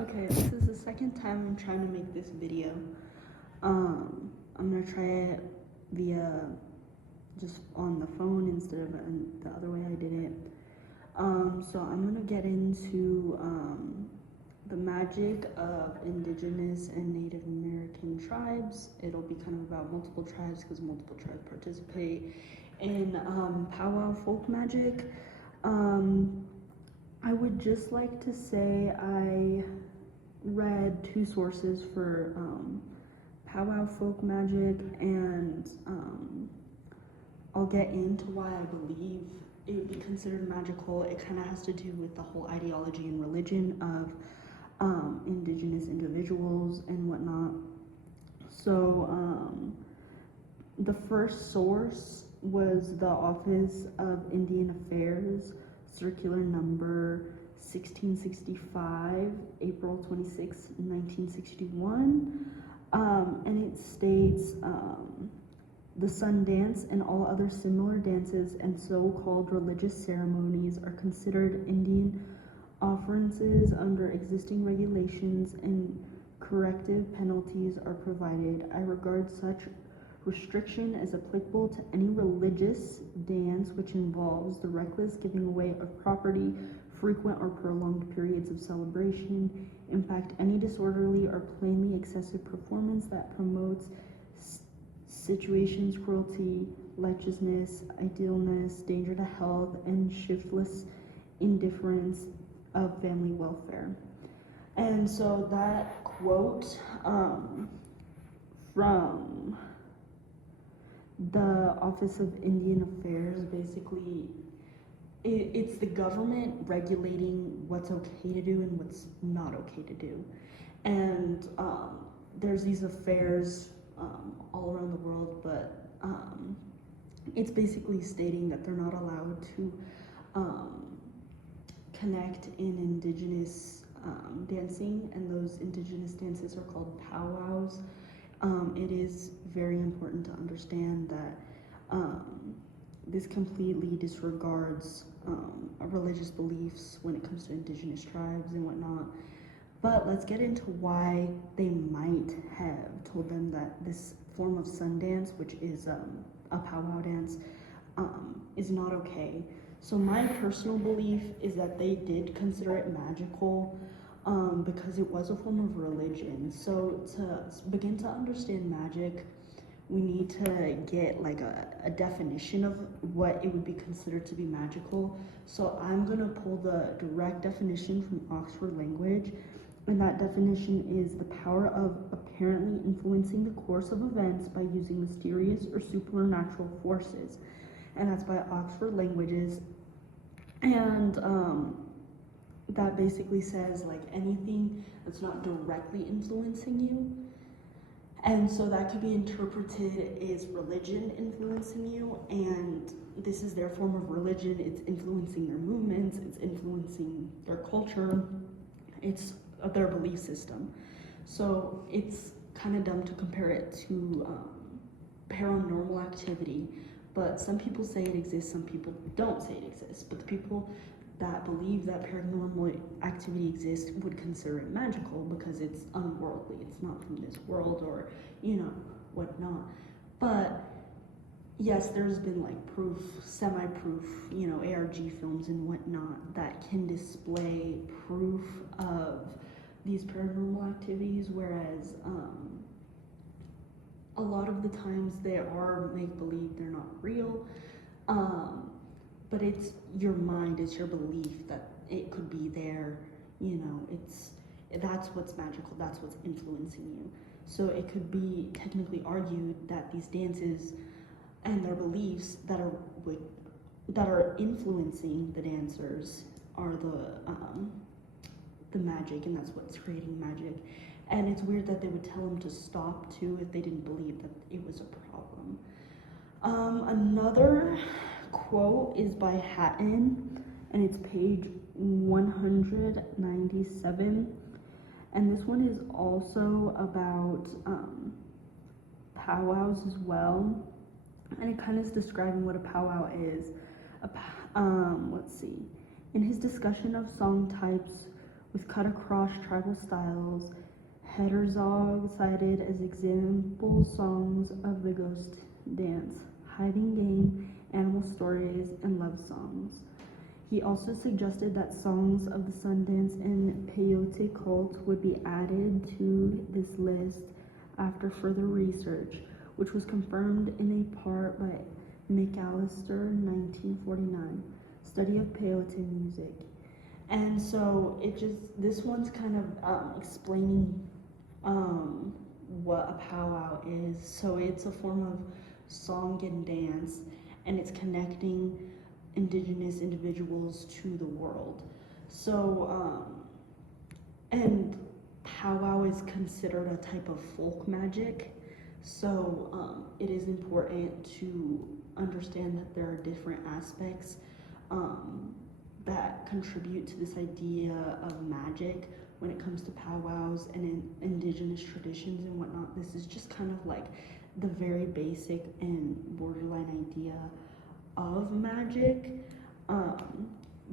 Okay, this is the second time I'm trying to make this video. I'm gonna try it via just on the phone instead of the other way I did it. So I'm gonna get into the magic of indigenous and Native American tribes. It'll be kind of about multiple tribes because multiple tribes participate in powwow folk magic. I would just like to say I read two sources for powwow folk magic, and I'll get into why I believe it would be considered magical. It kind of has to do with the whole ideology and religion of indigenous individuals and whatnot. So the first source was the Office of Indian Affairs, circular number 1665, April 26, 1961, and it states the sun dance and all other similar dances and so-called religious ceremonies are considered Indian offenses under existing regulations, and corrective penalties are provided. I regard such restriction as applicable to any religious dance which involves the reckless giving away of property, frequent or prolonged periods of celebration, impact any disorderly or plainly excessive performance that promotes situations, cruelty, licentiousness, idleness, danger to health, and shiftless indifference of family welfare. And so that quote from the Office of Indian Affairs, basically it's the government regulating what's okay to do and what's not okay to do. And there's these affairs all around the world, but it's basically stating that they're not allowed to connect in indigenous dancing, and those indigenous dances are called powwows. It is very important to understand that this completely disregards religious beliefs when it comes to indigenous tribes and whatnot. But let's get into why they might have told them that this form of sun dance, which is a powwow dance, is not okay. So my personal belief is that they did consider it magical because it was a form of religion. So to begin to understand magic, we need to get like a definition of what it would be considered to be magical. So I'm gonna pull the direct definition from Oxford Language, and that definition is the power of apparently influencing the course of events by using mysterious or supernatural forces. And that's by Oxford Languages. And that basically says like anything that's not directly influencing you. And so that could be interpreted as religion influencing you, and this is their form of religion. It's influencing their movements, it's influencing their culture, it's their belief system. So it's kind of dumb to compare it to paranormal activity, but some people say it exists, some people don't say it exists. But the people that believe that paranormal activity exists would consider it magical because it's unworldly, it's not from this world, or whatnot. But yes, there's been like proof, semi-proof, ARG films and whatnot that can display proof of these paranormal activities, whereas a lot of the times they are make-believe, they're not real. But it's your mind, it's your belief that it could be there, that's what's magical, that's what's influencing you. So it could be technically argued that these dances and their beliefs that are influencing the dancers are the magic, and that's what's creating magic. And it's weird that they would tell them to stop too if they didn't believe that it was a problem. Another quote is by Hatton, and it's page 197, and this one is also about powwows as well, and it kind of is describing what a powwow is. Let's see. In his discussion of song types with cut-across tribal styles. Heterzog cited as example songs of the ghost dance, hiding game, animal stories, and love songs. He also suggested that songs of the sun dance and peyote cult would be added to this list after further research, which was confirmed in a part by McAllister, 1949, study of peyote music. And so this one's kind of explaining what a powwow is. So it's a form of song and dance, and it's connecting indigenous individuals to the world. So, and powwow is considered a type of folk magic. So it is important to understand that there are different aspects that contribute to this idea of magic when it comes to powwows and in indigenous traditions and whatnot. This is just kind of like the very basic and borderline idea of magic.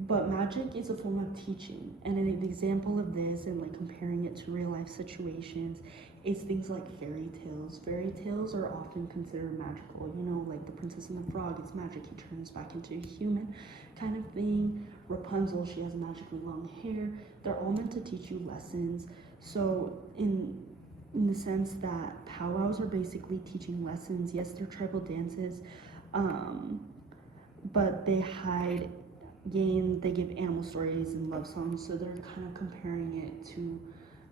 But magic is a form of teaching, and an example of this, and like comparing it to real life situations, is things like fairy tales. Fairy tales are often considered magical, you know, like the Princess and the Frog, it's magic, he turns back into a human kind of thing. Rapunzel, she has magically long hair. They're all meant to teach you lessons. So in the sense that powwows are basically teaching lessons. Yes, they're tribal dances, but they hide game, they give animal stories and love songs, so they're kind of comparing it to,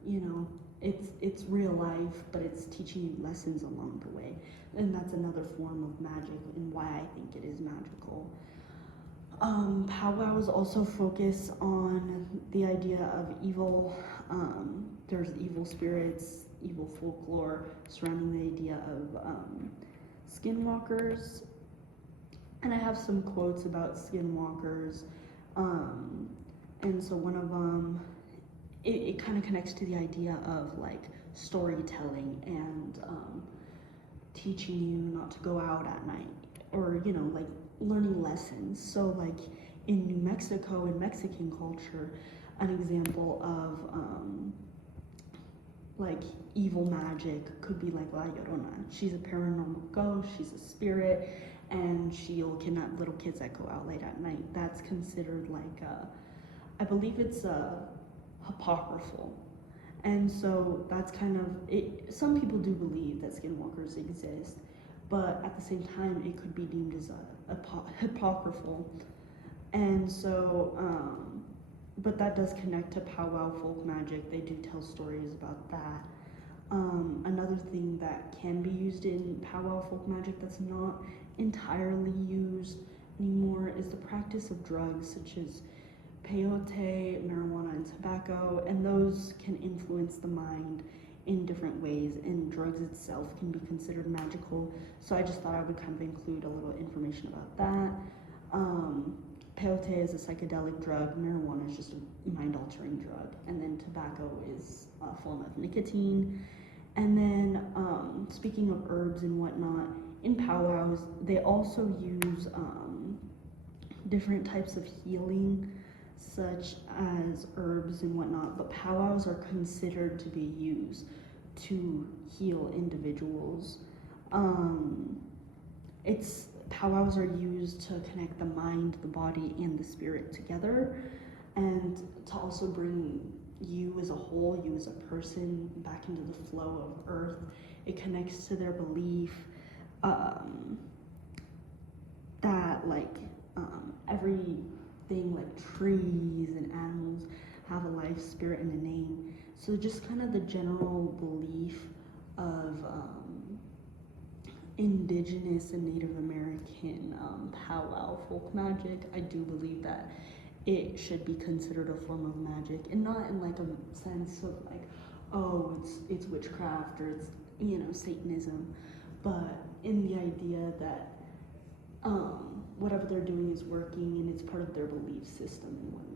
you know, it's real life, but it's teaching you lessons along the way. And that's another form of magic and why I think it is magical. Powwows also focus on the idea of evil. There's evil spirits, evil folklore surrounding the idea of skinwalkers. And I have some quotes about skinwalkers. And so one of them, it kind of connects to the idea of like storytelling and teaching you not to go out at night, or, you know, like learning lessons. So like in New Mexico, in Mexican culture, an example of like evil magic could be like La Llorona. She's a paranormal ghost, she's a spirit, and she'll kidnap little kids that go out late at night. That's considered like I believe it's apocryphal. And so that's kind of it. Some people do believe that skinwalkers exist, but at the same time it could be deemed as apocryphal. And so but that does connect to powwow folk magic. They do tell stories about that. Another thing that can be used in powwow folk magic that's not entirely used anymore is the practice of drugs such as peyote, marijuana, and tobacco, and those can influence the mind in different ways, and drugs itself can be considered magical. So I just thought I would kind of include a little information about that. Peyote is a psychedelic drug, marijuana is just a mind-altering drug, and then tobacco is a form of nicotine. And then speaking of herbs and whatnot, in powwows, they also use different types of healing, such as herbs and whatnot, but powwows are considered to be used to heal individuals. Powwows are used to connect the mind, the body, and the spirit together, and to also bring you as a whole, you as a person, back into the flow of earth. It connects to their belief that like everything like trees and animals have a life, spirit, and a name. So just kind of the general belief of indigenous and Native American powwow folk magic. I do believe that it should be considered a form of magic, and not in like a sense of like, oh, it's witchcraft or it's, you know, Satanism, but in the idea that whatever they're doing is working and it's part of their belief system and whatnot.